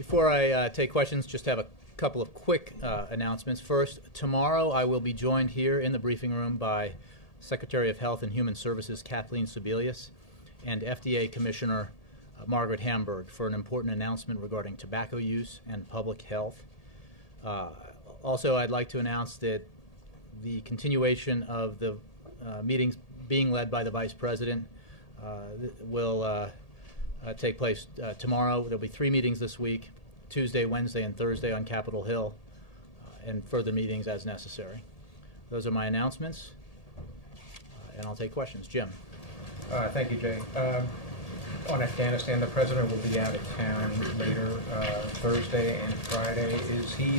Before I take questions, just have a couple of quick announcements. First, tomorrow I will be joined here in the briefing room by Secretary of Health and Human Services Kathleen Sebelius and FDA Commissioner Margaret Hamburg for an important announcement regarding tobacco use and public health. Also, I'd like to announce that the continuation of the meetings being led by the Vice President will take place tomorrow. There'll be 3 meetings this week, Tuesday, Wednesday, and Thursday on Capitol Hill, and further meetings as necessary. Those are my announcements, and I'll take questions. Jim. Thank you, Jay. On Afghanistan, the President will be out of town later Thursday and Friday. Is he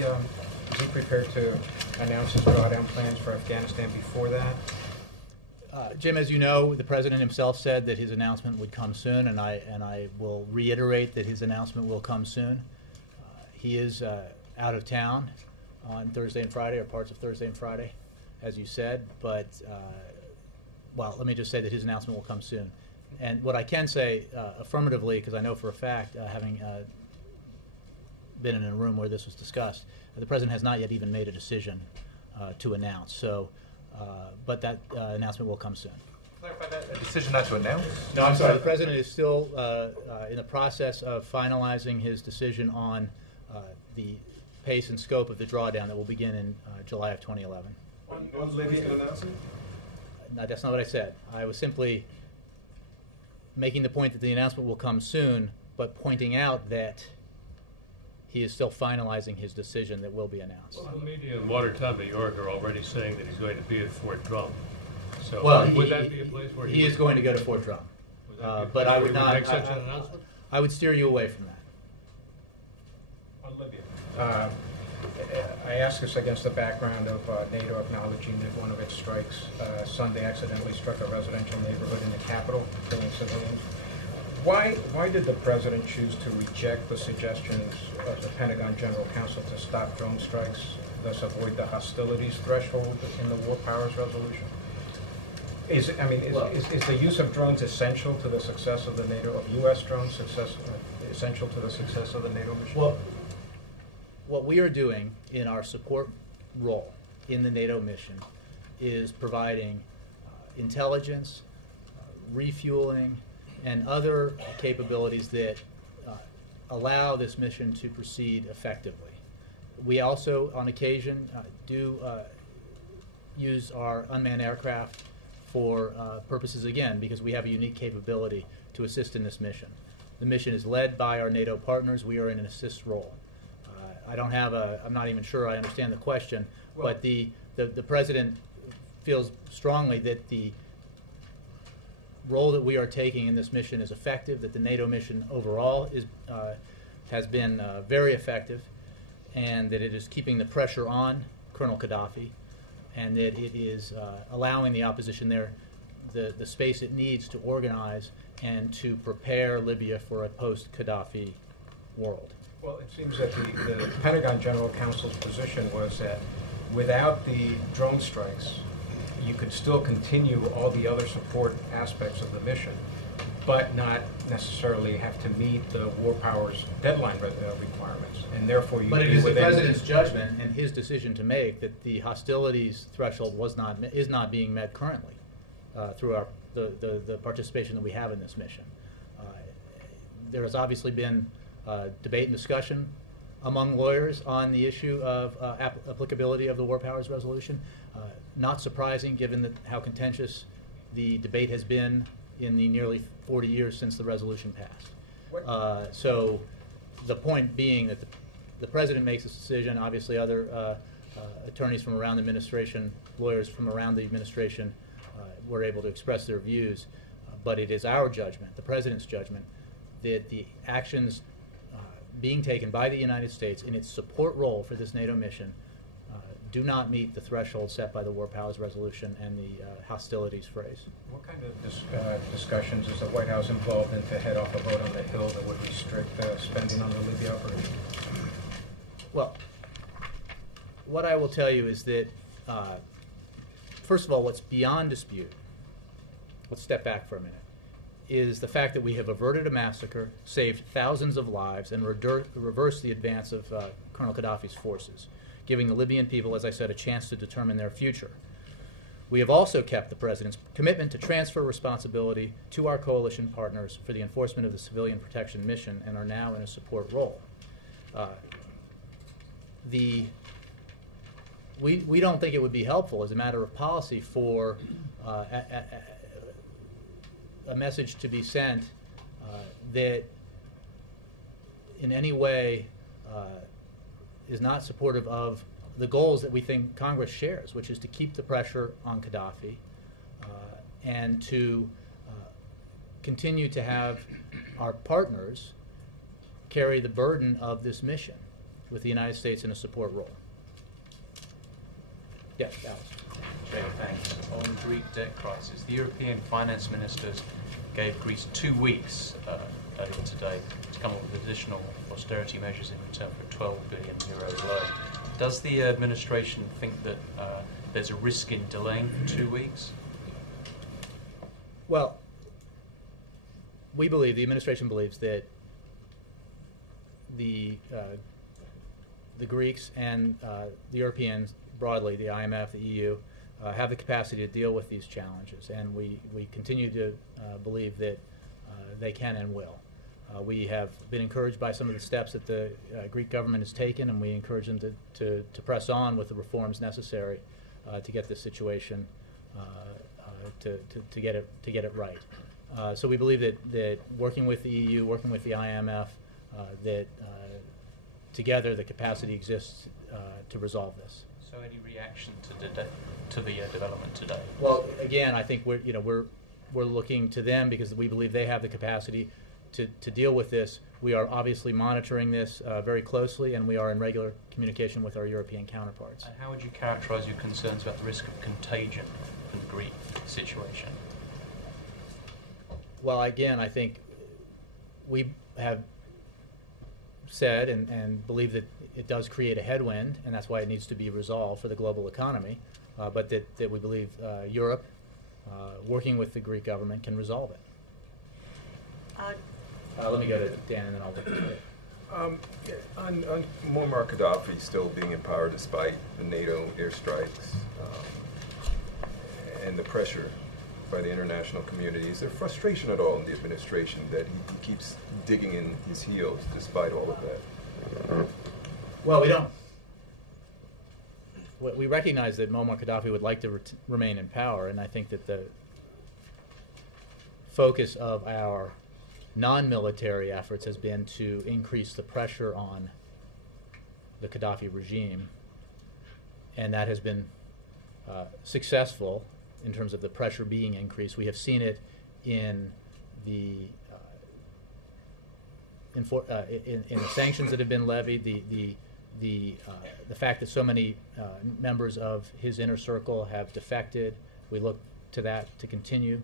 prepared to announce his drawdown plans for Afghanistan before that? Jim, as you know, the President himself said that his announcement would come soon, and I will reiterate that his announcement will come soon. He is out of town on Thursday and Friday, or parts of Thursday and Friday, as you said, but, well, let me just say that his announcement will come soon. And what I can say affirmatively, because I know for a fact, having been in a room where this was discussed, the President has not yet even made a decision to announce. So, but that announcement will come soon. Clarify that, a decision not to announce? No, I'm sorry. The President is still in the process of finalizing his decision on the pace and scope of the drawdown that will begin in July of 2011. On Libya to announce it? No, that's not what I said. I was simply making the point that the announcement will come soon, but pointing out that he is still finalizing his decision that will be announced. Well, the media in Watertown, New York are already saying that he's going to be at Fort Drum. So well, would that be a place where he is going to go to Fort Drum? But I would not. Make such an announcement? I would steer you away from that. On Libya. I ask this against the background of NATO acknowledging that one of its strikes Sunday accidentally struck a residential neighborhood in the capital, killing civilians. Why did the President choose to reject the suggestions of the Pentagon General Counsel to stop drone strikes, thus avoid the hostilities threshold in the War Powers Resolution? Is the use of drones essential to the success of the NATO, of U.S. drones essential to the success of the NATO mission? Well, what we are doing in our support role in the NATO mission is providing intelligence, refueling, and other capabilities that allow this mission to proceed effectively. We also, on occasion, do use our unmanned aircraft for purposes, again, because we have a unique capability to assist in this mission. The mission is led by our NATO partners. We are in an assist role. I'm not even sure I understand the question, well, but the President feels strongly that the role that we are taking in this mission is effective, that the NATO mission overall has been very effective, and that it is keeping the pressure on Colonel Gaddafi, and that it is allowing the opposition there the space it needs to organize and to prepare Libya for a post-Gaddafi world. Well, it seems that the Pentagon General Counsel's position was that without the drone strikes, you could still continue all the other support aspects of the mission, but not necessarily have to meet the War Powers deadline requirements, and therefore you. But it is the President's judgment and his decision to make that the hostilities threshold is not being met currently through the participation that we have in this mission. There has obviously been debate and discussion among lawyers on the issue of applicability of the War Powers Resolution. Not surprising, given how contentious the debate has been in the nearly 40 years since the resolution passed. So the point being that the President makes this decision. Obviously, other attorneys from around the administration, lawyers from around the administration, were able to express their views. But it is our judgment, the President's judgment, that the actions being taken by the United States in its support role for this NATO mission do not meet the threshold set by the War Powers Resolution and the hostilities phrase. What kind of discussions is the White House involved in to head off a vote on the Hill that would restrict spending on the Libya operation? Well, what I will tell you is that, first of all, what's beyond dispute, let's step back for a minute, is the fact that we have averted a massacre, saved thousands of lives, and reversed the advance of Colonel Gaddafi's forces, giving the Libyan people, as I said, a chance to determine their future. We have also kept the President's commitment to transfer responsibility to our coalition partners for the enforcement of the civilian protection mission and are now in a support role. We don't think it would be helpful as a matter of policy for a message to be sent that in any way is not supportive of the goals that we think Congress shares, which is to keep the pressure on Gaddafi and to continue to have our partners carry the burden of this mission with the United States in a support role. Yes, Alice. Jay, thanks. On Greek debt crisis, the European finance ministers gave Greece 2 weeks earlier today to come up with additional austerity measures in return for a 12 billion euro loan. Does the administration think that there's a risk in delaying for 2 weeks? Well, we believe, the administration believes, that the Greeks and the Europeans broadly, the IMF, the EU, have the capacity to deal with these challenges, and we continue to believe that they can and will. We have been encouraged by some of the steps that the Greek government has taken, and we encourage them to press on with the reforms necessary to get this situation to get it right. So we believe that working with the EU, working with the IMF, that together the capacity exists to resolve this. So any reaction to the development today? Well, again, I think we're looking to them because we believe they have the capacity to deal with this. We are obviously monitoring this very closely, and we are in regular communication with our European counterparts. And how would you characterize your concerns about the risk of contagion in the Greek situation? Well, again, I think we have said and believe that it does create a headwind, and that's why it needs to be resolved for the global economy, but that we believe Europe, working with the Greek government, can resolve it. Let me go to Dan, and then I'll look at it. On Muammar Gaddafi still being in power despite the NATO airstrikes and the pressure by the international community, is there frustration at all in the administration that he keeps digging in his heels despite all of that? Well, we don't. We recognize that Muammar Gaddafi would like to remain in power, and I think that the focus of our non-military efforts has been to increase the pressure on the Gaddafi regime, and that has been successful in terms of the pressure being increased. We have seen it in the sanctions that have been levied, the fact that so many members of his inner circle have defected. We look to that to continue.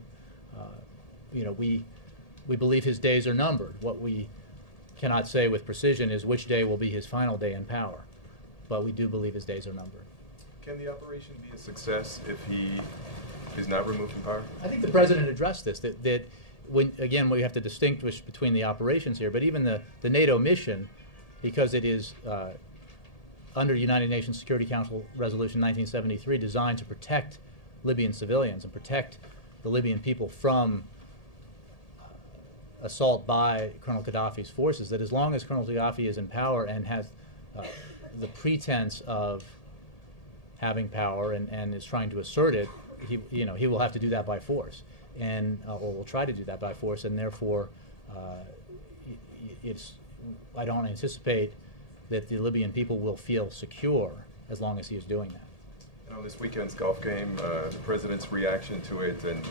We believe his days are numbered. What we cannot say with precision is which day will be his final day in power, but we do believe his days are numbered. Can the operation be a success if he is not removed from power? I think the president addressed this, that when, again, we have to distinguish between the operations here, but even the NATO mission, because it is under United Nations Security Council Resolution 1973, designed to protect Libyan civilians and protect the Libyan people from assault by Colonel Gaddafi's forces, that as long as Colonel Gaddafi is in power and has the pretense of having power and is trying to assert it, he will have to do that by force, and or will try to do that by force, and therefore I don't anticipate that the Libyan people will feel secure as long as he is doing that. And on this weekend's golf game, the president's reaction to it, and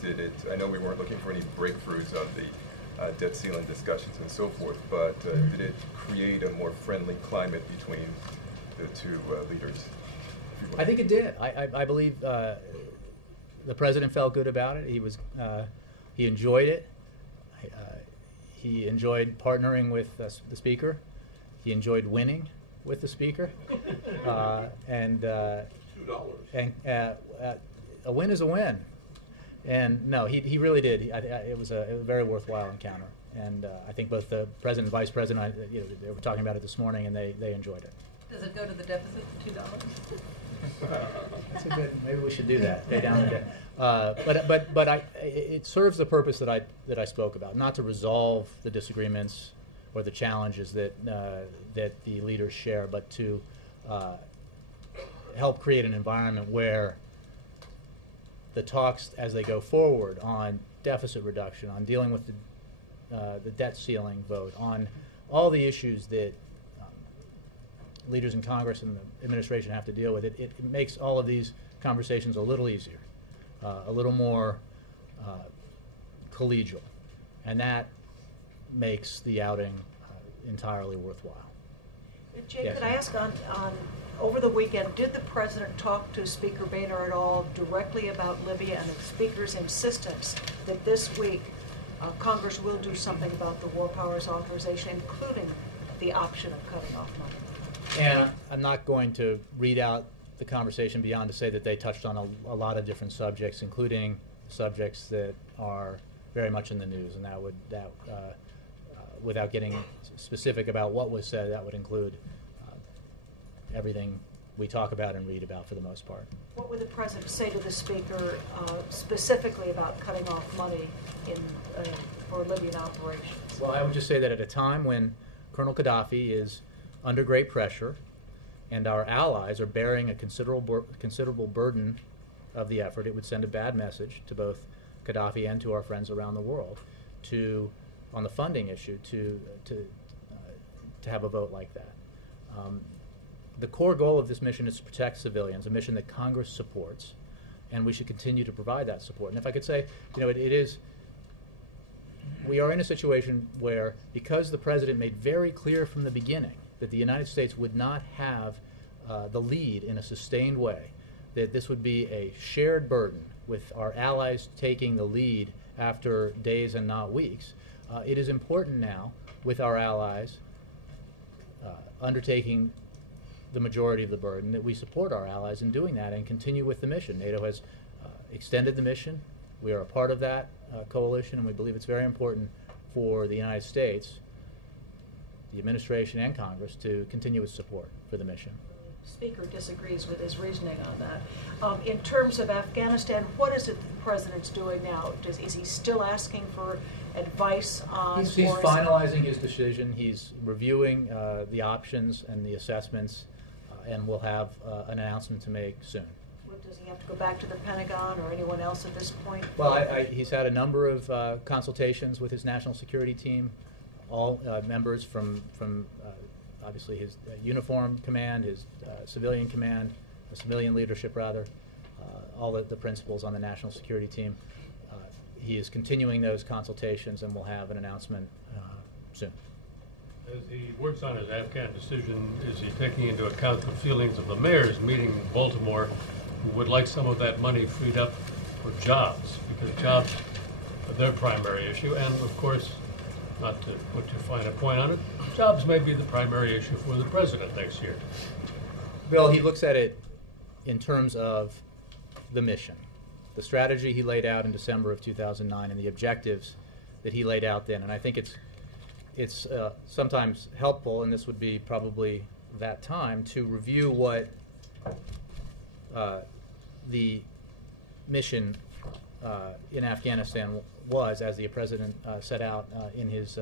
did it, I know we weren't looking for any breakthroughs on the debt ceiling discussions and so forth, but did it create a more friendly climate between the two leaders? I think it did. I believe the president felt good about it. He enjoyed it. He enjoyed partnering with the speaker. He enjoyed winning with the speaker. And $2. And a win is a win. And no, he really did. It was a very worthwhile encounter. And I think both the president and vice president, they were talking about it this morning, and they enjoyed it. Does it go to the deficit for $2? That's a good. Maybe we should do that. Pay down the debt. But it serves the purpose that I spoke about, not to resolve the disagreements or the challenges that the leaders share, but to help create an environment where the talks as they go forward on deficit reduction, on dealing with the debt ceiling vote, on all the issues that leaders in Congress and the administration have to deal with, it makes all of these conversations a little easier, a little more collegial, and that makes the outing entirely worthwhile. Jay, Yes. could I ask over the weekend, did the president talk to Speaker Boehner at all directly about Libya and the Speaker's insistence that this week Congress will do something about the War Powers Authorization, including the option of cutting off money? And I'm not going to read out the conversation beyond to say that they touched on a lot of different subjects, including subjects that are very much in the news, and without getting specific about what was said, that would include everything we talk about and read about for the most part. What would the president say to the Speaker specifically about cutting off money for Libyan operations? Well, I would just say that at a time when Colonel Gaddafi is under great pressure and our allies are bearing a considerable burden of the effort, it would send a bad message to both Gaddafi and to our friends around the world on the funding issue to have a vote like that. The core goal of this mission is to protect civilians, a mission that Congress supports, and we should continue to provide that support. And if I could say, we are in a situation where, because the president made very clear from the beginning that the United States would not have the lead in a sustained way, that this would be a shared burden with our allies taking the lead after days and not weeks, it is important now, with our allies undertaking the majority of the burden, that we support our allies in doing that and continue with the mission. NATO has extended the mission. We are a part of that coalition, and we believe it's very important for the United States, the administration and Congress, to continue its support for the mission. The Speaker disagrees with his reasoning on that. In terms of Afghanistan, what is it the President's doing now? Is he still asking for advice on... He's finalizing his decision. He's reviewing the options and the assessments, and we'll have an announcement to make soon. Does he have to go back to the Pentagon or anyone else at this point? Well, he's had a number of consultations with his national security team, all members from obviously his uniform command, his civilian command, civilian leadership rather, all the principals on the national security team. He is continuing those consultations, and we'll have an announcement soon. As he works on his Afghan decision, is he taking into account the feelings of the mayors meeting in Baltimore who would like some of that money freed up for jobs, because jobs are their primary issue, and of course, not to put too fine a point on it, jobs may be the primary issue for the president next year. Bill, he looks at it in terms of the mission, the strategy he laid out in December of 2009, and the objectives that he laid out then. And I think it's sometimes helpful, and this would be probably that time, to review what the mission in Afghanistan was, as the president set out in his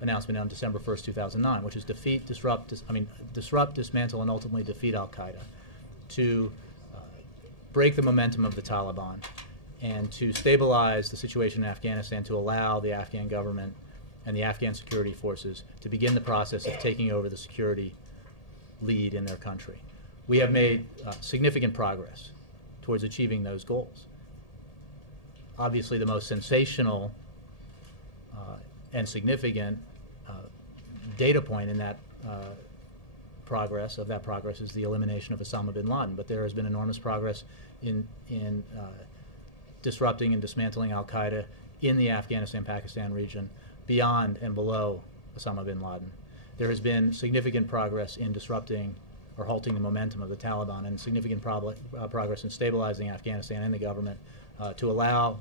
announcement on December 1st, 2009, which is disrupt, dismantle, and ultimately defeat al-Qaeda, to break the momentum of the Taliban, and to stabilize the situation in Afghanistan, to allow the Afghan government and the Afghan security forces to begin the process of taking over the security lead in their country. We have made significant progress towards achieving those goals. Obviously, the most sensational and significant data point in that progress is the elimination of Osama bin Laden. But there has been enormous progress in disrupting and dismantling al-Qaeda in the Afghanistan-Pakistan region, beyond and below Osama bin Laden. There has been significant progress in disrupting or halting the momentum of the Taliban, and significant progress in stabilizing Afghanistan and the government to allow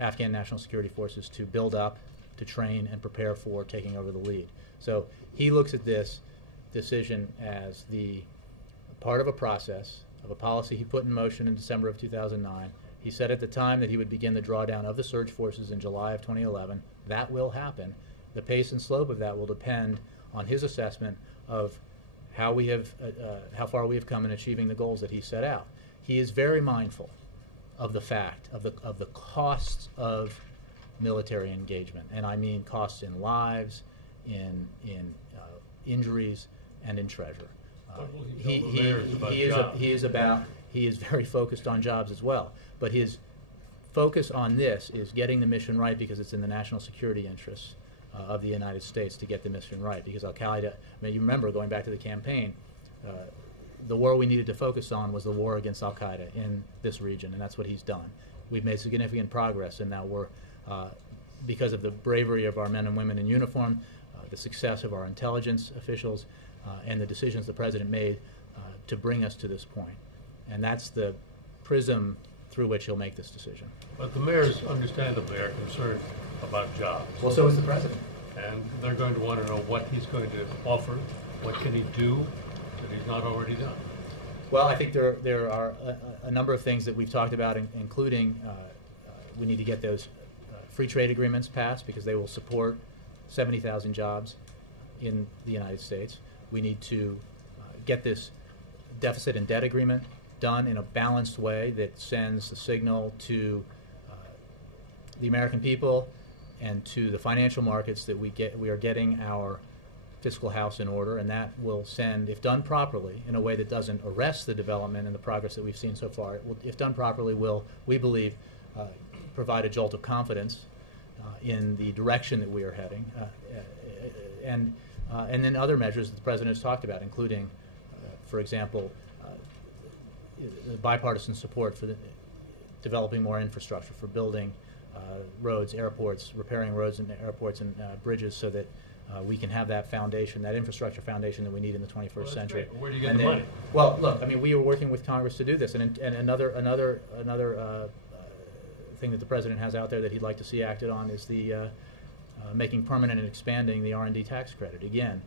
Afghan National Security Forces to build up, to train, and prepare for taking over the lead. So he looks at this decision as the part of a process, of a policy he put in motion in December of 2009. He said at the time that he would begin the drawdown of the surge forces in July of 2011. That will happen. The pace and slope of that will depend on his assessment of how far we have come in achieving the goals that he set out. He is very mindful of the fact of the costs of military engagement, and I mean costs in lives, in injuries, and in treasure. He is very focused on jobs as well, but his focus on this is getting the mission right because it's in the national security interests of the United States to get the mission right. Because Al-Qaeda, I mean, you remember going back to the campaign, the war we needed to focus on was the war against Al-Qaeda in this region, and that's what he's done. We've made significant progress, and now we're, because of the bravery of our men and women in uniform, the success of our intelligence officials, and the decisions the President made to bring us to this point. And that's the prism through which he'll make this decision. But the mayors understandably are concerned about jobs. Well, so is the President. And they're going to want to know what he's going to offer, what can he do that he's not already done. Well, I think there are a number of things that we've talked about, including we need to get those free trade agreements passed because they will support 70,000 jobs in the United States. We need to get this deficit and debt agreement done in a balanced way that sends a signal to the American people and to the financial markets that we are getting our fiscal house in order, and that will send, if done properly, in a way that doesn't arrest the development and the progress that we've seen so far, it will, if done properly, will, we believe, provide a jolt of confidence in the direction that we are heading, and then other measures that the President has talked about, including, for example, bipartisan support for developing more infrastructure, for building roads, airports, repairing roads and airports and bridges so that we can have that foundation, that infrastructure foundation that we need in the 21st century. Great. Where do you get the money? Well, look, I mean, we are working with Congress to do this, and another thing that the President has out there that he'd like to see acted on is the making permanent and expanding the R&D tax credit. Again,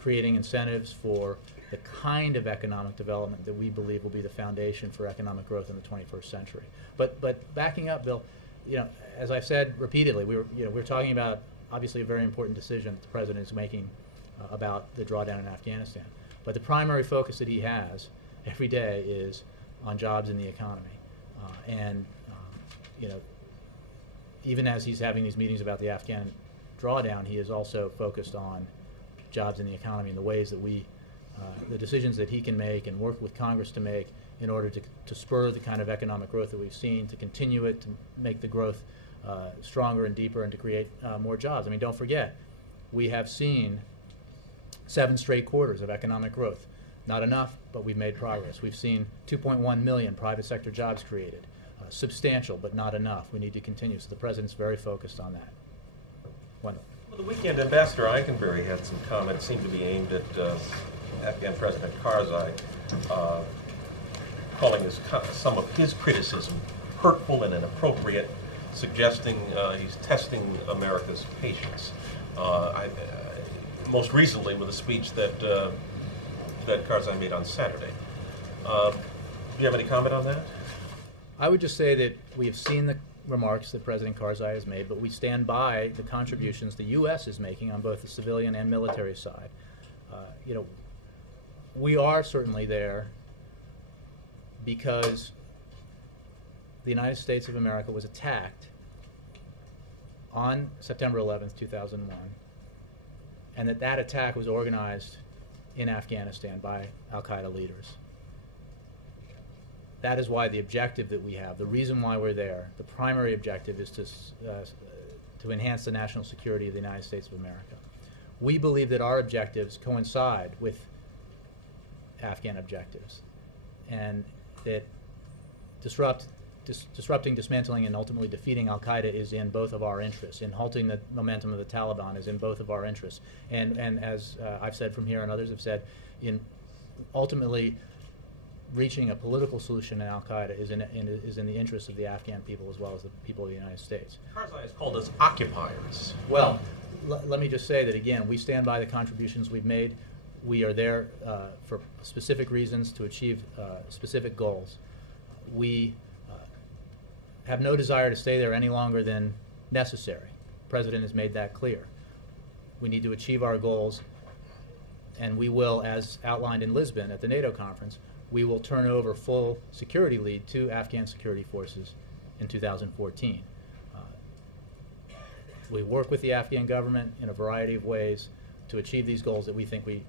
creating incentives for the kind of economic development that we believe will be the foundation for economic growth in the 21st century. But backing up, Bill, you know, as I've said repeatedly, we're talking about obviously a very important decision that the President is making about the drawdown in Afghanistan. But the primary focus that he has every day is on jobs in the economy. You know, even as he's having these meetings about the Afghan drawdown, he is also focused on jobs in the economy and the ways that the decisions that he can make and work with Congress to make in order to spur the kind of economic growth that we've seen, to continue it, to make the growth stronger and deeper, and to create more jobs. I mean, don't forget, we have seen 7 straight quarters of economic growth. Not enough, but we've made progress. We've seen 2.1 million private sector jobs created. Substantial, but not enough. We need to continue. So the President's very focused on that. Wendell. Well, the weekend, Ambassador Eikenberry had some comments seemed to be aimed at Afghan President Karzai, calling some of his criticism hurtful and inappropriate, suggesting he's testing America's patience. Most recently with a speech that Karzai made on Saturday. Do you have any comment on that? I would just say that we have seen the remarks that President Karzai has made, but we stand by the contributions the U.S. is making on both the civilian and military side. You know, we are certainly there because the United States of America was attacked on September 11th, 2001, and that attack was organized in Afghanistan by al-Qaeda leaders. That is why the objective that we have, the reason why we're there, the primary objective is to enhance the national security of the United States of America. We believe that our objectives coincide with Afghan objectives, and that disrupting, dismantling, and ultimately defeating al-Qaeda is in both of our interests. In halting the momentum of the Taliban is in both of our interests. And as I've said from here and others have said, in ultimately reaching a political solution in al-Qaeda is in the interest of the Afghan people as well as the people of the United States. Karzai has called us occupiers. Well, let me just say that again, we stand by the contributions we've made. We are there for specific reasons to achieve specific goals. We have no desire to stay there any longer than necessary. The President has made that clear. We need to achieve our goals, and we will, as outlined in Lisbon at the NATO conference, we will turn over full security lead to Afghan security forces in 2014. We work with the Afghan government in a variety of ways to achieve these goals that we think we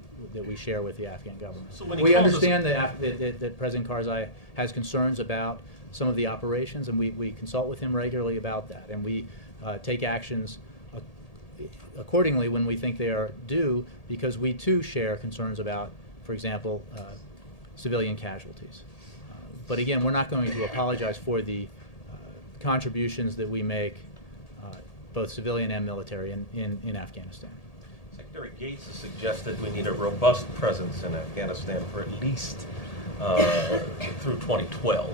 share with the Afghan government. So when he We calls understand that President Karzai has concerns about some of the operations, and we consult with him regularly about that, and we take actions accordingly when we think they are due, because we too share concerns about, for example, civilian casualties. But again, we're not going to apologize for the contributions that we make, both civilian and military, in Afghanistan. Secretary Gates has suggested we need a robust presence in Afghanistan for at least through 2012.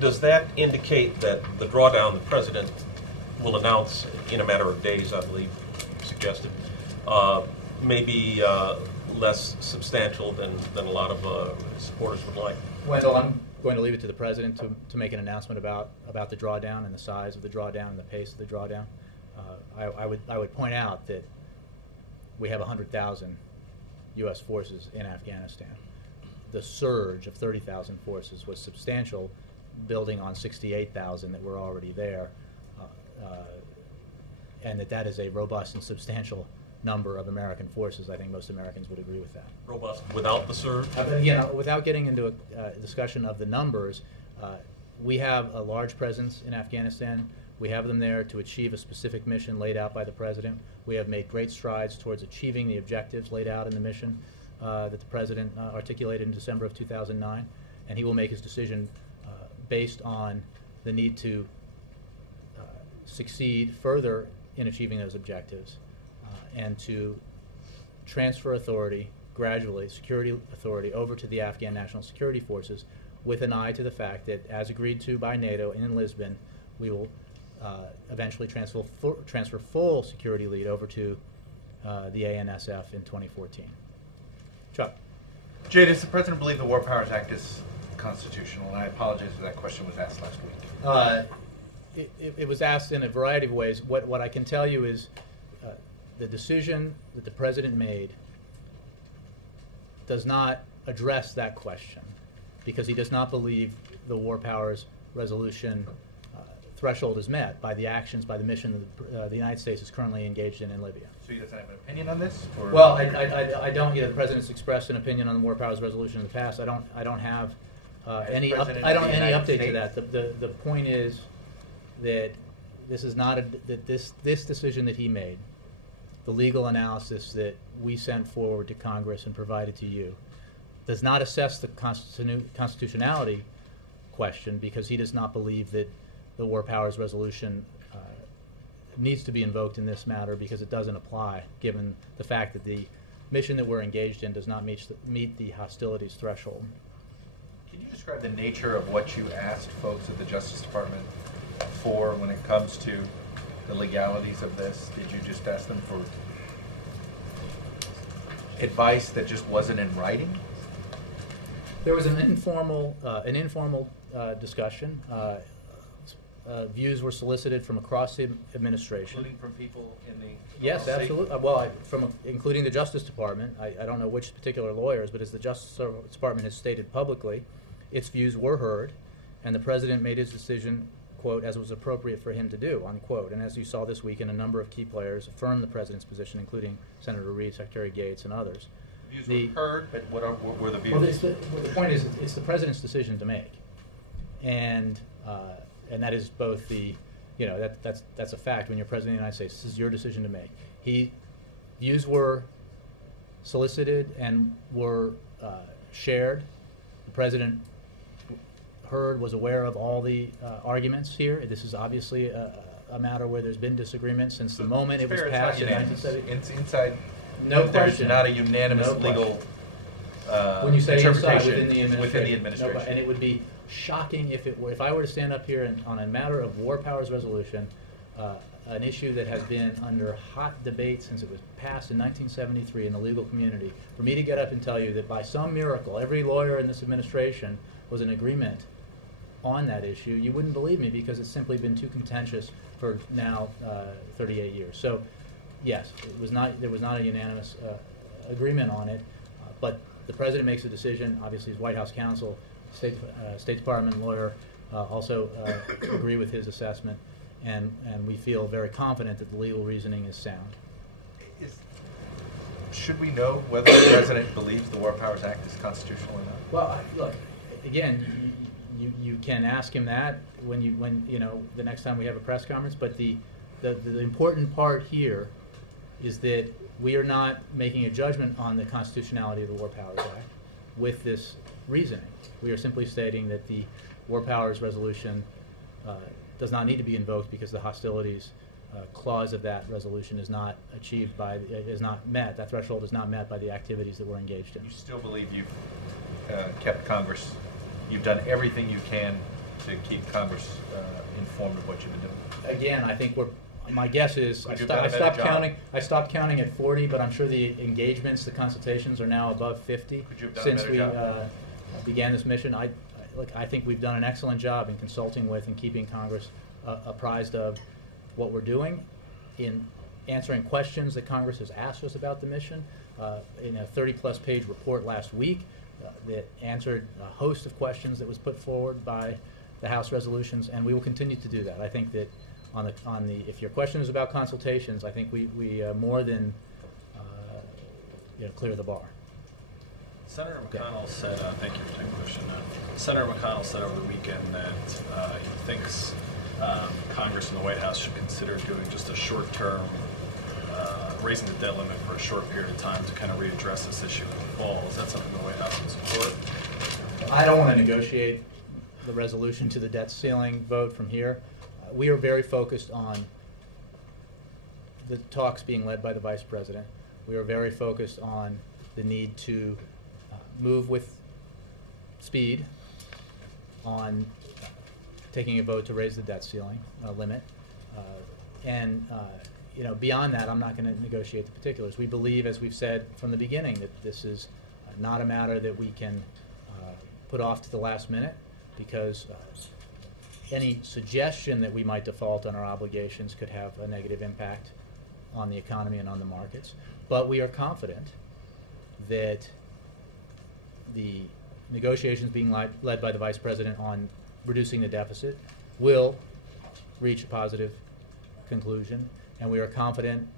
Does that indicate that the drawdown the President will announce in a matter of days, I believe suggested, may be less substantial than a lot of supporters would like? Wendell, I'm going to leave it to the President to make an announcement about the drawdown and the size of the drawdown and the pace of the drawdown. I would point out that we have 100,000 U.S. forces in Afghanistan. The surge of 30,000 forces was substantial, building on 68,000 that were already there, and that is a robust and substantial number of American forces. I think most Americans would agree with that. Robust without the surge? Again, without getting into a discussion of the numbers, we have a large presence in Afghanistan. We have them there to achieve a specific mission laid out by the President. We have made great strides towards achieving the objectives laid out in the mission that the President articulated in December of 2009, and he will make his decision based on the need to succeed further in achieving those objectives and to transfer authority gradually, security authority, over to the Afghan National Security Forces, with an eye to the fact that, as agreed to by NATO in Lisbon, we will eventually transfer full security lead over to the ANSF in 2014. Chuck. Jay, does the President believe the War Powers Act is constitutional? And I apologize if that question was asked last week. It was asked in a variety of ways. What I can tell you is the decision that the President made does not address that question, because he does not believe the War Powers Resolution threshold is met by the actions, by the mission that the United States is currently engaged in Libya. So he doesn't have an opinion on this? Or? Well, I don't. The President's expressed an opinion on the War Powers Resolution in the past. I don't have any update to that. The point is that this is not this decision that he made, the legal analysis that we sent forward to Congress and provided to you, does not assess the constitutionality question, because he does not believe that the War Powers Resolution needs to be invoked in this matter, because it doesn't apply, given the fact that the mission that we're engaged in does not meet the hostilities threshold. Can you describe the nature of what you asked folks at the Justice Department for when it comes to the legalities of this? Did you just ask them for advice that just wasn't in writing? There was an informal discussion. Views were solicited from across the administration. Including from people in the... Yes, absolutely. Well, including the Justice Department. I don't know which particular lawyers, but as the Justice Department has stated publicly, its views were heard, and the President made his decision, quote, as was appropriate for him to do, unquote. And as you saw this weekend, a number of key players affirmed the President's position, including Senator Reid, Secretary Gates, and others. Views were heard, but what were the views? Well, the point is, it's the President's decision to make. And that is both that's a fact. When you're President of the United States, this is your decision to make. Views were solicited and were shared. The President was aware of all the arguments here. This is obviously a matter where there's been disagreement since the moment it was passed in 1970. Inside, no there's question. not a unanimous legal When you say inside, interpretation within the administration. within the No, administration. but- and it would be shocking if I were to stand up here and, on a matter of war powers resolution, an issue that has been under hot debate since it was passed in 1973 in the legal community, for me to get up and tell you that by some miracle, every lawyer in this administration was in agreement on that issue, you wouldn't believe me, because it's simply been too contentious for now 38 years. So, yes, there was not a unanimous agreement on it, but the president makes a decision. Obviously, his White House counsel, State Department lawyer also agree with his assessment, and we feel very confident that the legal reasoning is sound. Should we know whether the president believes the War Powers Act is constitutional or not? Well, look, again, you can ask him that when you know, the next time we have a press conference. But the important part here is that we are not making a judgment on the constitutionality of the War Powers Act with this reasoning. We are simply stating that the War Powers resolution does not need to be invoked because the hostilities clause of that resolution is not achieved by, is not met. That threshold is not met by the activities that we're engaged in. You still believe you've kept Congress, you've done everything you can to keep Congress informed of what you've been doing? Again, I think my guess is, Could I you have done a better job? stopped counting at 40, but I'm sure the engagements, the consultations are now above 50 Could you have done a since better we job? began this mission. Look, I think we've done an excellent job in consulting with and keeping Congress apprised of what we're doing, in answering questions that Congress has asked us about the mission. In a 30-plus page report last week that answered a host of questions that was put forward by the House resolutions, and we will continue to do that. I think that if your question is about consultations, I think we more than clear the bar. Senator McConnell said, thank you for taking the question. Senator McConnell said over the weekend that he thinks Congress and the White House should consider doing just a short-term, raising the debt limit for a short period of time to kind of readdress this issue in the fall. Is that something the White House would support? I don't want to negotiate the resolution to the debt ceiling vote from here. We are very focused on the talks being led by the Vice President. We are very focused on the need to move with speed on taking a vote to raise the debt ceiling limit. Beyond that, I'm not going to negotiate the particulars. We believe, as we've said from the beginning, that this is not a matter that we can put off to the last minute, because any suggestion that we might default on our obligations could have a negative impact on the economy and on the markets. But we are confident that the negotiations being led by the Vice President on reducing the deficit will reach a positive conclusion, and we are confident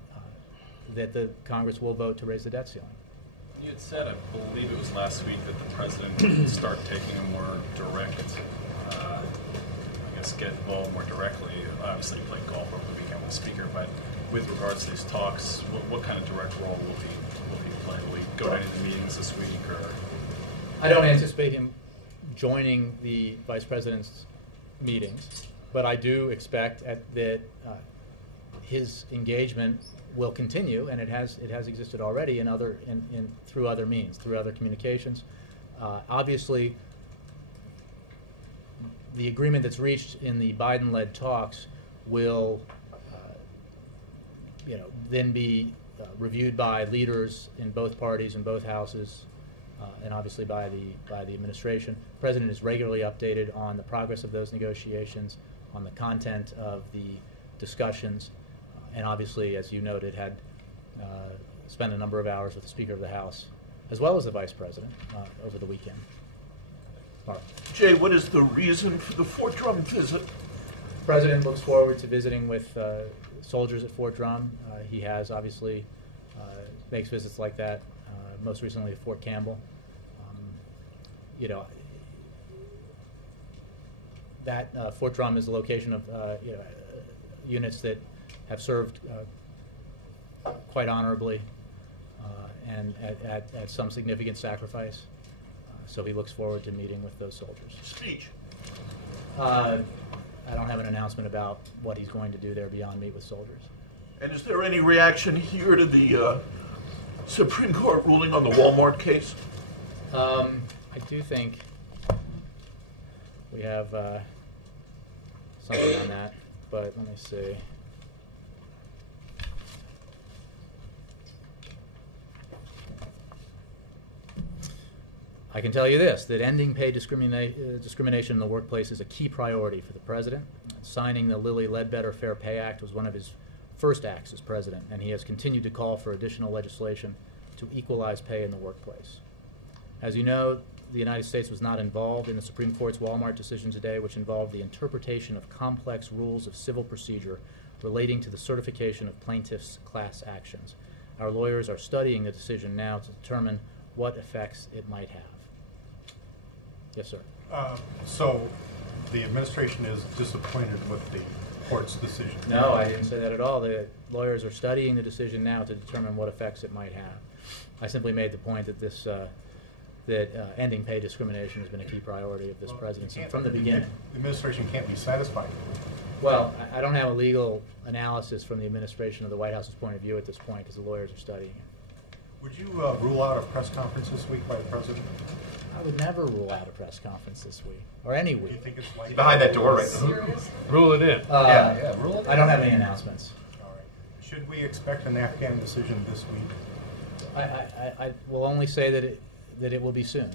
that the Congress will vote to raise the debt ceiling. You had said, I believe it was last week, that the president would start taking a more direct, get involved more directly. Obviously, you played golf over the weekend with the speaker, but with regards to these talks, what kind of direct role will he play? Will he go to any of the meetings this week, or? I don't anticipate him joining the Vice President's meetings, but I do expect that his engagement will continue, and it has existed already through other means, through other communications. Obviously, the agreement that's reached in the Biden-led talks will, then be reviewed by leaders in both parties and both houses, and obviously by the administration. The president is regularly updated on the progress of those negotiations, on the content of the discussions, and obviously, as you noted, had spent a number of hours with the Speaker of the House, as well as the Vice President, over the weekend. Mark. Jay, what is the reason for the Fort Drum visit? The President looks forward to visiting with soldiers at Fort Drum. He has obviously makes visits like that, most recently at Fort Campbell. That Fort Drum is the location of units that have served quite honorably and at some significant sacrifice. So he looks forward to meeting with those soldiers. Speech. I don't have an announcement about what he's going to do there beyond meet with soldiers. And is there any reaction here to the Supreme Court ruling on the Walmart case? I do think we have something on that, but let me see. I can tell you this, that ending pay discrimination in the workplace is a key priority for the President. Signing the Lilly Ledbetter Fair Pay Act was one of his first acts as President, and he has continued to call for additional legislation to equalize pay in the workplace. As you know, the United States was not involved in the Supreme Court's Walmart decision today, which involved the interpretation of complex rules of civil procedure relating to the certification of plaintiffs' class actions. Our lawyers are studying the decision now to determine what effects it might have. Yes, sir. So the administration is disappointed with the court's decision? No, I didn't say that at all. The lawyers are studying the decision now to determine what effects it might have. I simply made the point that this ending pay discrimination has been a key priority of this presidency from the beginning. The administration can't be satisfied. Well, I don't have a legal analysis from the administration of the White House's point of view at this point because the lawyers are studying it. Would you rule out a press conference this week by the president? I would never rule out a press conference this week or any week. Do you think it's likely? Behind that door right now. Rule it in. Rule it in. I don't have any announcements. All right. Should we expect an Afghan decision this week? I will only say that it will be soon.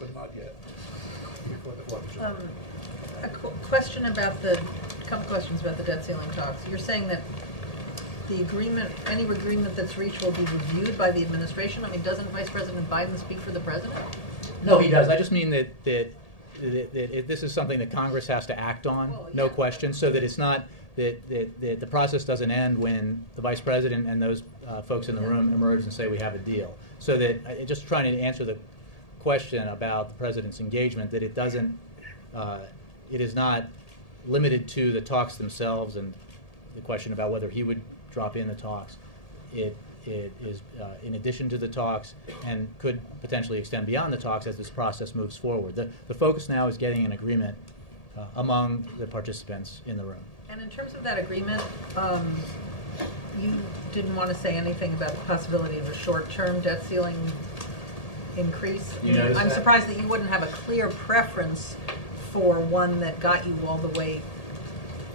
But not yet. Before the election. A question about a couple questions about the debt ceiling talks. You're saying that the agreement, any agreement that's reached will be reviewed by the administration? I mean, doesn't Vice President Biden speak for the president? No, he does. I just mean that this is something that Congress has to act on, Well, no yeah. question, so that it's not that the process doesn't end when the Vice President and those folks in the room emerge and say we have a deal. So that, just trying to answer the question about the President's engagement, that it doesn't, it is not limited to the talks themselves and the question about whether he would drop in the talks. It is in addition to the talks and could potentially extend beyond the talks as this process moves forward. The focus now is getting an agreement among the participants in the room. And in terms of that agreement, you didn't want to say anything about the possibility of a short-term debt ceiling increase. You noticed I'm that? surprised that you wouldn't have a clear preference for one that got you all the way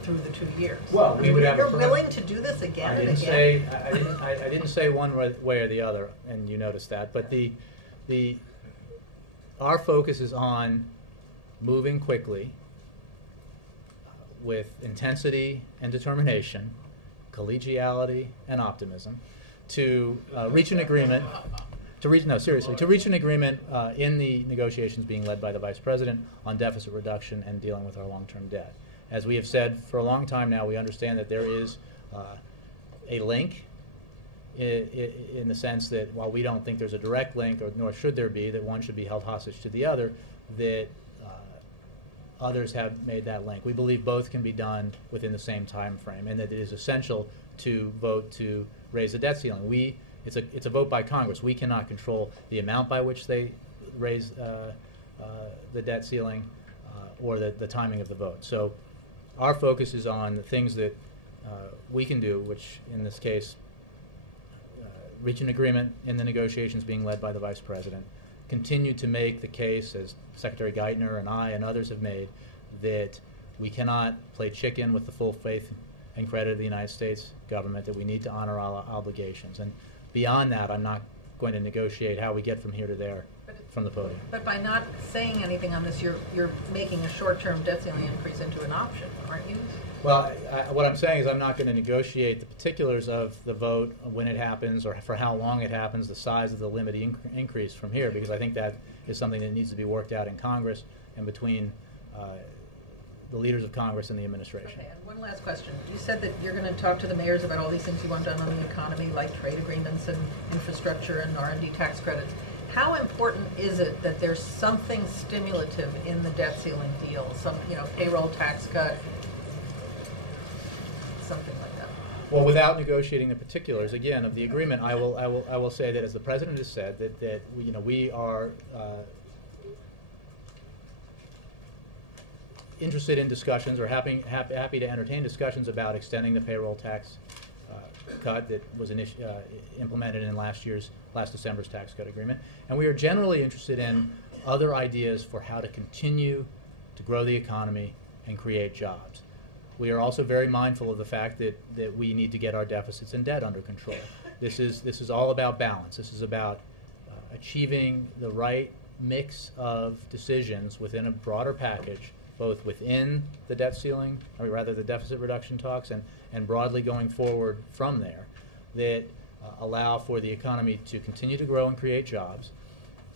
through the 2 years. Well, we would have. You're willing to do this again I and didn't again? say I didn't say one way or the other, and you noticed that. But our focus is on moving quickly with intensity and determination, collegiality and optimism, to reach an agreement. To reach an agreement in the negotiations being led by the Vice President on deficit reduction and dealing with our long-term debt. As we have said for a long time now, we understand that there is a link in the sense that while we don't think there's a direct link, or nor should there be, that one should be held hostage to the other, that others have made that link. We believe both can be done within the same time frame, and that it is essential to vote to raise the debt ceiling. It's a vote by Congress. We cannot control the amount by which they raise the debt ceiling or the timing of the vote. So our focus is on the things that we can do, which in this case, reach an agreement in the negotiations being led by the Vice President, continue to make the case, as Secretary Geithner and I and others have made, that we cannot play chicken with the full faith and credit of the United States government, that we need to honor our obligations. And beyond that, I'm not going to negotiate how we get from here to there from the podium. But by not saying anything on this, you're making a short-term debt ceiling increase into an option, aren't you? Well, what I'm saying is I'm not going to negotiate the particulars of the vote, when it happens, or for how long it happens, the size of the limit increase from here, because I think that is something that needs to be worked out in Congress and between the leaders of Congress and the administration. Okay, and one last question. You said that you're going to talk to the mayors about all these things you want done on the economy, like trade agreements and infrastructure and R&D tax credits. How important is it that there's something stimulative in the debt ceiling deal? Some, payroll tax cut, something like that. Well, without negotiating the particulars again of the agreement, I will say that, as the President has said, that we are interested in discussions, or happy to entertain discussions about extending the payroll tax cut that was implemented in last December's tax cut agreement. And we are generally interested in other ideas for how to continue to grow the economy and create jobs. We are also very mindful of the fact that we need to get our deficits and debt under control. This is all about balance. This is about achieving the right mix of decisions within a broader package, both within the debt ceiling, or rather the deficit reduction talks, and broadly going forward from there, that allow for the economy to continue to grow and create jobs.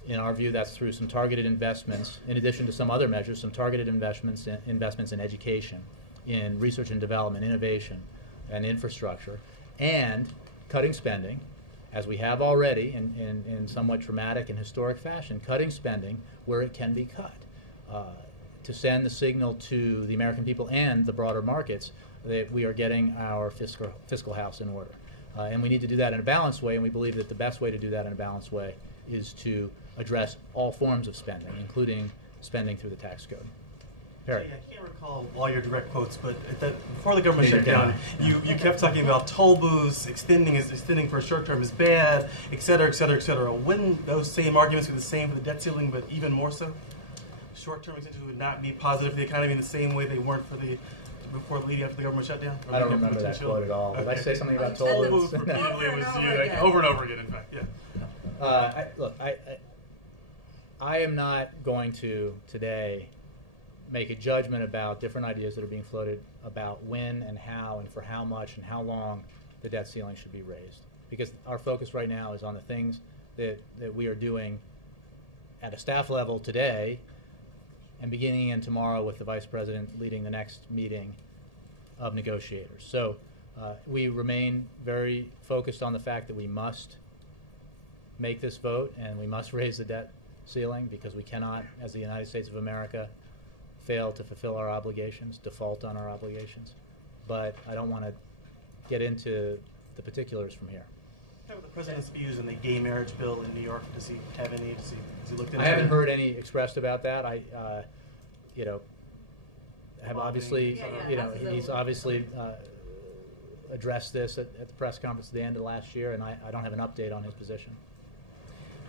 In our view, that's through some targeted investments, in addition to some other measures, some targeted investments in education, in research and development, innovation, and infrastructure, and cutting spending, as we have already in somewhat dramatic and historic fashion, cutting spending where it can be cut, to send the signal to the American people and the broader markets that we are getting our fiscal house in order. And we need to do that in a balanced way, and we believe that the best way to do that in a balanced way is to address all forms of spending, including spending through the tax code. Perry. I can't recall all your direct quotes, but before the government shut down, you kept talking about toll booths, extending for a short term is bad, et cetera, et cetera, et cetera. Wouldn't those same arguments be the same for the debt ceiling, but even more so? Short-term extensions would not be positive for the economy in the same way they weren't for before leading after the government shut down? I don't remember that quote at all. Did I say something about toll booths? Repeatedly, it was you, over and over again, in fact, yeah. I am not going to today make a judgment about different ideas that are being floated about when and how and for how much and how long the debt ceiling should be raised. Because our focus right now is on the things that we are doing at a staff level today, and beginning in tomorrow with the Vice President leading the next meeting of negotiators. So we remain very focused on the fact that we must make this vote and we must raise the debt ceiling, because we cannot, as the United States of America, fail to fulfill our obligations, default on our obligations. But I don't want to get into the particulars from here. The president's views on the gay marriage bill in New York, does he have any? Has he looked into I haven't it? heard any expressed about that. I have obviously, he's obviously addressed this at the press conference at the end of last year, and I don't have an update on his position.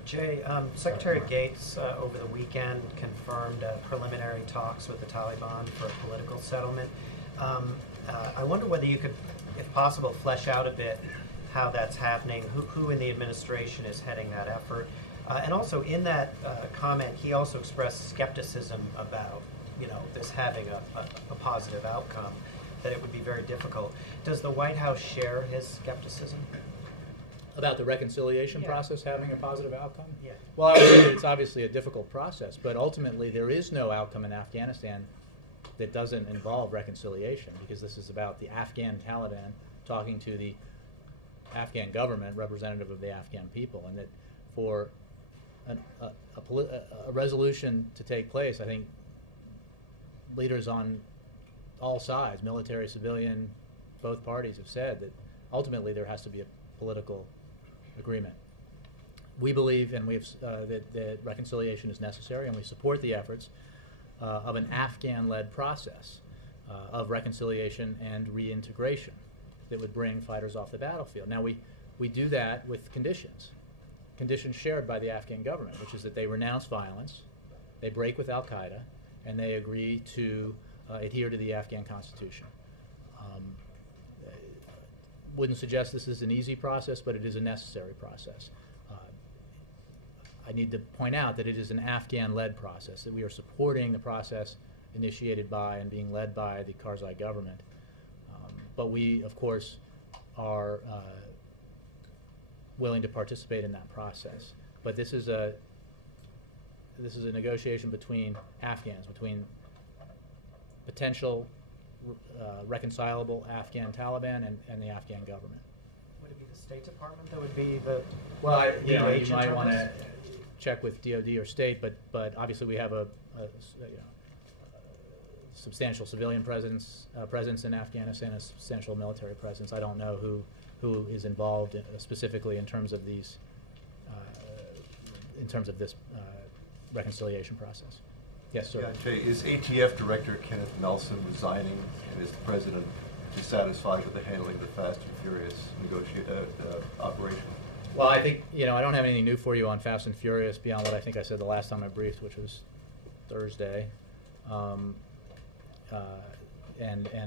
Jay, Secretary Gates over the weekend confirmed preliminary talks with the Taliban for a political settlement. I wonder whether you could, if possible, flesh out a bit how that's happening, who in the administration is heading that effort. And also in that comment, he also expressed skepticism about this having a positive outcome, that it would be very difficult. Does the White House share his skepticism? About the reconciliation process having a positive outcome? Yeah. Well, I would say it's obviously a difficult process, but ultimately there is no outcome in Afghanistan that doesn't involve reconciliation, because this is about the Afghan Taliban talking to the Afghan government, representative of the Afghan people, and that for a resolution to take place, I think leaders on all sides, military, civilian, both parties have said that ultimately there has to be a political agreement. We believe, and that reconciliation is necessary, and we support the efforts of an Afghan-led process of reconciliation and reintegration that would bring fighters off the battlefield. Now, we do that with conditions shared by the Afghan government, which is that they renounce violence, they break with al-Qaeda, and they agree to adhere to the Afghan constitution. Wouldn't suggest this is an easy process, but it is a necessary process. I need to point out that it is an Afghan-led process, that we are supporting the process initiated by and being led by the Karzai government. But we, of course, are willing to participate in that process. But this is a negotiation between Afghans, between potential reconcilable Afghan Taliban and the Afghan government. Would it be the State Department that would be the Well, you agent might on want to this? check with DoD or state, but obviously we have a substantial civilian presence in Afghanistan, a substantial military presence. I don't know who is involved specifically in terms of these this reconciliation process. Yes, sir. Yeah, Jay, is ATF Director Kenneth Nelson resigning, and is the President dissatisfied with the handling of the Fast and Furious operation? Well, I think, I don't have anything new for you on Fast and Furious beyond what I think I said the last time I briefed, which was Thursday. And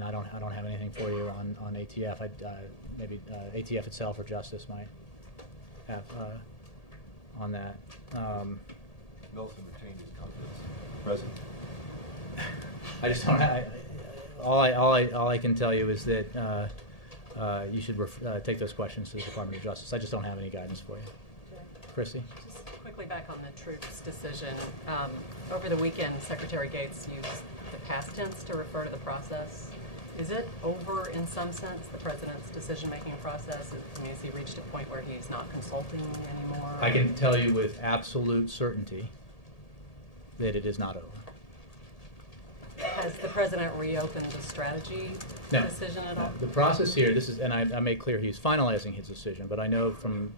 I don't have anything for you on ATF. Maybe ATF itself or Justice might have on that. Nelson retained his confidence. President. I just don't. All I can tell you is that you should take those questions to the Department of Justice. I just don't have any guidance for you. Christy? Just quickly back on the troops decision. Over the weekend, Secretary Gates used the past tense to refer to the process. Is it over, in some sense, the President's decision-making process? I mean, has he reached a point where he's not consulting anymore? I can tell you with absolute certainty that it is not over. Has the President reopened the strategy decision at all? The process here, and I made clear he's finalizing his decision, but I know from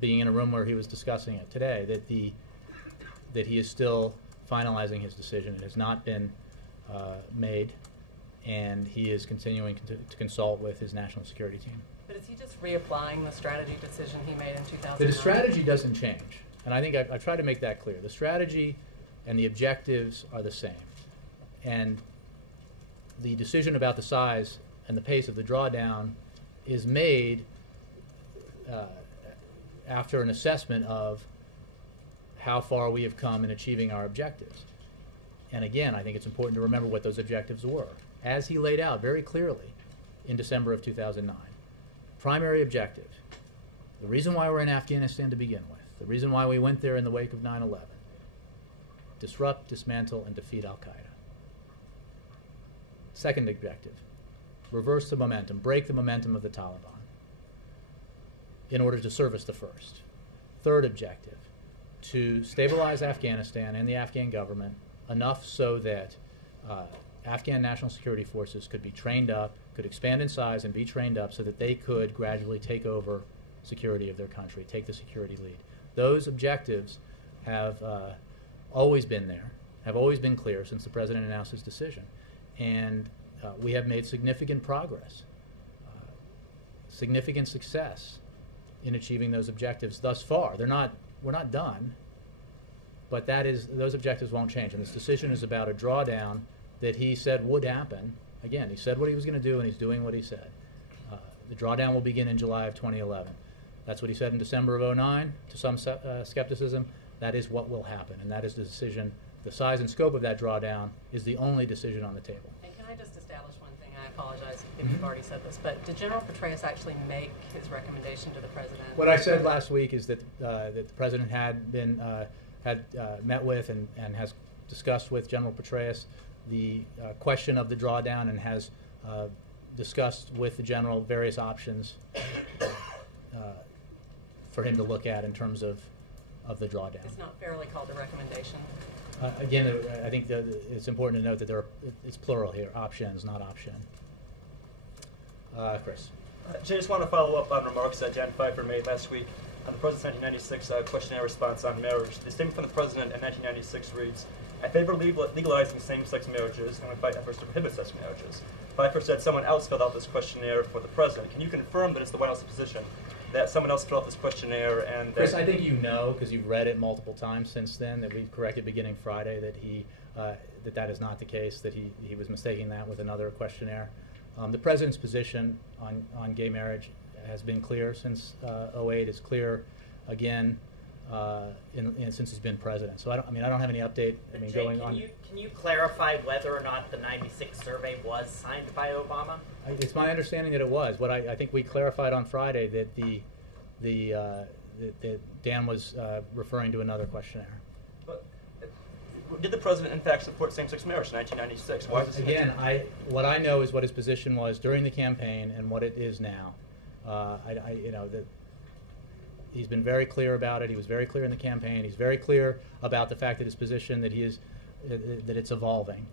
being in a room where he was discussing it today that he is still finalizing his decision. It has not been made, and he is continuing to consult with his national security team. But is he just reapplying the strategy decision he made in 2009? The strategy doesn't change, and I think I've tried to make that clear. The strategy and the objectives are the same, and the decision about the size and the pace of the drawdown is made after an assessment of how far we have come in achieving our objectives. And again, I think it's important to remember what those objectives were, as he laid out very clearly in December of 2009. Primary objective, the reason why we're in Afghanistan to begin with, the reason why we went there in the wake of 9/11, disrupt, dismantle, and defeat al-Qaeda. Second objective, reverse the momentum, break the momentum of the Taliban in order to service the first. Third objective, to stabilize Afghanistan and the Afghan government enough so that Afghan national security forces could be trained up, could expand in size and be trained up so that they could gradually take over security of their country, take the security lead. Those objectives have always been there, have always been clear since the President announced his decision. And we have made significant progress, significant success in achieving those objectives thus far. We're not done, but those objectives won't change. And this decision is about a drawdown that he said would happen. Again, he said what he was going to do, and he's doing what he said. The drawdown will begin in July of 2011. That's what he said in December of 2009, to some skepticism. That is what will happen, and that is the decision. The size and scope of that drawdown is the only decision on the table. And can I just establish one thing? I apologize if you've already said this, but did General Petraeus actually make his recommendation to the President? What I said last week is that the President had met with and has discussed with General Petraeus the question of the drawdown and has discussed with the General various options for him to look at in terms of the drawdown. It's not fairly called a recommendation. Again, I think it's important to note that it's plural here, options, not option. Chris. Jay, I just want to follow up on remarks that Jan Pfeiffer made last week on the President's 1996 questionnaire response on marriage. The statement from the President in 1996 reads, "I favor legalizing same-sex marriages and would fight efforts to prohibit such marriages." Pfeiffer said someone else filled out this questionnaire for the President. Can you confirm that it's the White House's position that someone else filled out this questionnaire? And Chris, I think you know, because you've read it multiple times since then, that we've corrected beginning Friday that that is not the case, that he was mistaking that with another questionnaire. The President's position on gay marriage has been clear since 2008. It's clear again since he's been president. So I don't have any update. Jay, can you clarify whether or not the '96 survey was signed by Obama? It's my understanding that it was. What I think we clarified on Friday that that Dan was referring to another questionnaire. But did the President in fact support same-sex marriage in 1996? Why is this again? What I know is what his position was during the campaign and what it is now. That he's been very clear about it. He was very clear in the campaign. He's very clear about the fact that his position that it's evolving,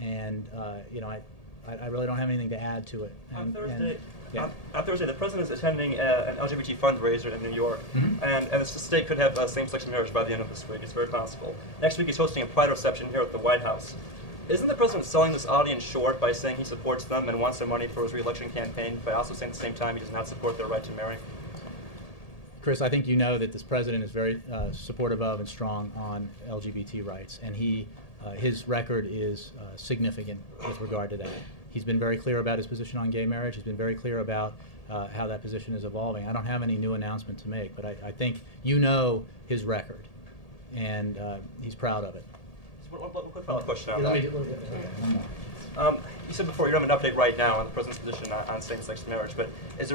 and I really don't have anything to add to it. On Thursday, the President is attending an LGBT fundraiser in New York, and the state could have same-sex marriage by the end of this week. It's very possible. Next week, he's hosting a pride reception here at the White House. Isn't the president selling this audience short by saying he supports them and wants their money for his re-election campaign, but also saying at the same time he does not support their right to marry? Chris, I think you know that this president is very supportive of and strong on LGBT rights, and his record is significant with regard to that. He's been very clear about his position on gay marriage. He's been very clear about how that position is evolving. I don't have any new announcement to make, but I think you know his record, and he's proud of it. One quick follow-up question on Let that. me, okay, one more. You said before you don't have an update right now on the president's position on same-sex marriage, but is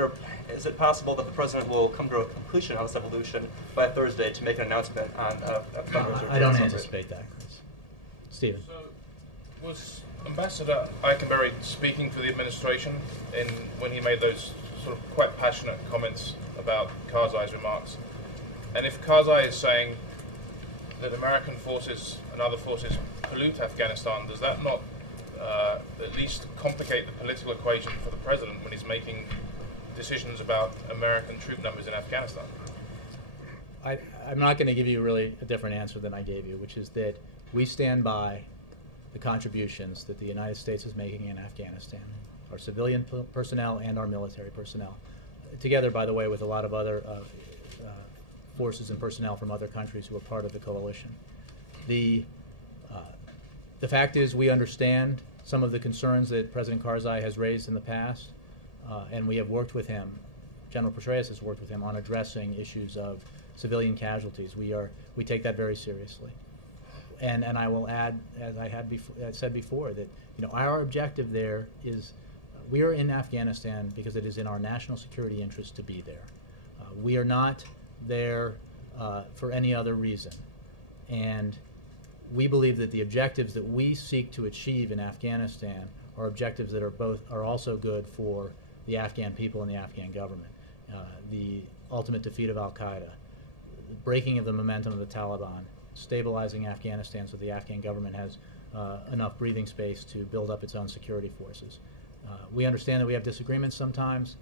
it possible that the president will come to a conclusion on this evolution by Thursday to make an announcement on a fundraiser? I don't anticipate that, Chris. Stephen. So, was Ambassador Eikenberry speaking for the administration when he made those sort of quite passionate comments about Karzai's remarks? And if Karzai is saying that American forces and other forces pollute Afghanistan, does that not at least complicate the political equation for the president when he's making decisions about American troop numbers in Afghanistan? I'm not going to give you really a different answer than I gave you, which is that we stand by the contributions that the United States is making in Afghanistan, our civilian personnel and our military personnel, together, by the way, with a lot of other forces and personnel from other countries who are part of the coalition. The fact is we understand some of the concerns that President Karzai has raised in the past, and we have worked with him. General Petraeus has worked with him on addressing issues of civilian casualties. We take that very seriously. And I will add, as I had said before, that our objective there is we are in Afghanistan because it is in our national security interest to be there. We are not there for any other reason. And we believe that the objectives that we seek to achieve in Afghanistan are objectives that are also good for the Afghan people and the Afghan government. The ultimate defeat of al-Qaeda, the breaking of the momentum of the Taliban, stabilizing Afghanistan so the Afghan government has enough breathing space to build up its own security forces. We understand that we have disagreements sometimes,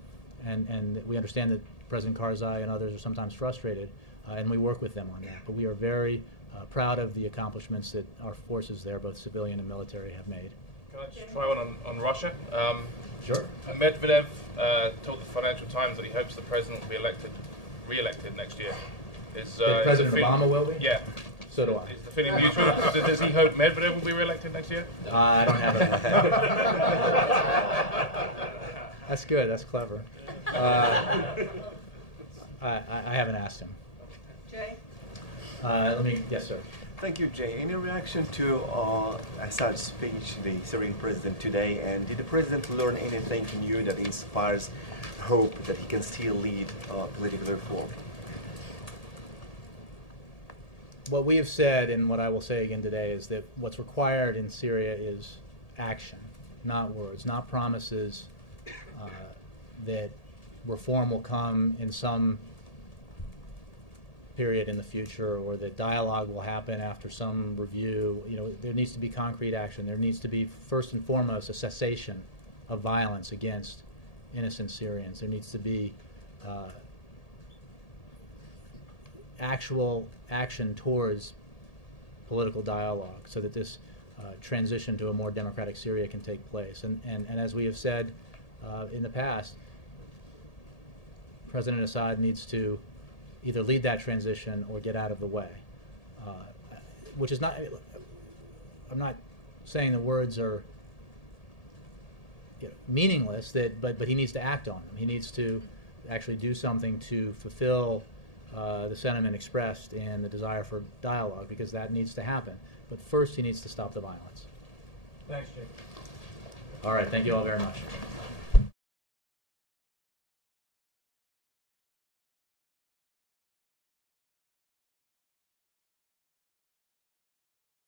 and we understand that President Karzai and others are sometimes frustrated, and we work with them on that. But we are very proud of the accomplishments that our forces there, both civilian and military, have made. Can I just try one on Russia? Sure. Medvedev told the Financial Times that he hopes the president will be re-elected next year. That President Obama will be? Yeah. So do I. Is the feeling mutual? Does he hope Medvedev will be re-elected next year? I don't have it. That's good. That's clever. I haven't asked him. Jay? Yes, sir. Thank you, Jay. Any reaction to Assad's speech, the Syrian president, today? And did the president learn anything new that inspires hope that he can still lead political reform? What we have said, and what I will say again today, is that what's required in Syria is action, not words, not promises that reform will come in some period in the future, or that dialogue will happen after some review. There needs to be concrete action. There needs to be, first and foremost, a cessation of violence against innocent Syrians. There needs to be actual action towards political dialogue so that this transition to a more democratic Syria can take place. And as we have said in the past, President Assad needs to either lead that transition or get out of the way, which is not, I'm not saying the words are meaningless, but he needs to act on them. He needs to actually do something to fulfill the sentiment expressed and the desire for dialogue, because that needs to happen. But first he needs to stop the violence. Thanks, Jake. All right, thank you all very much.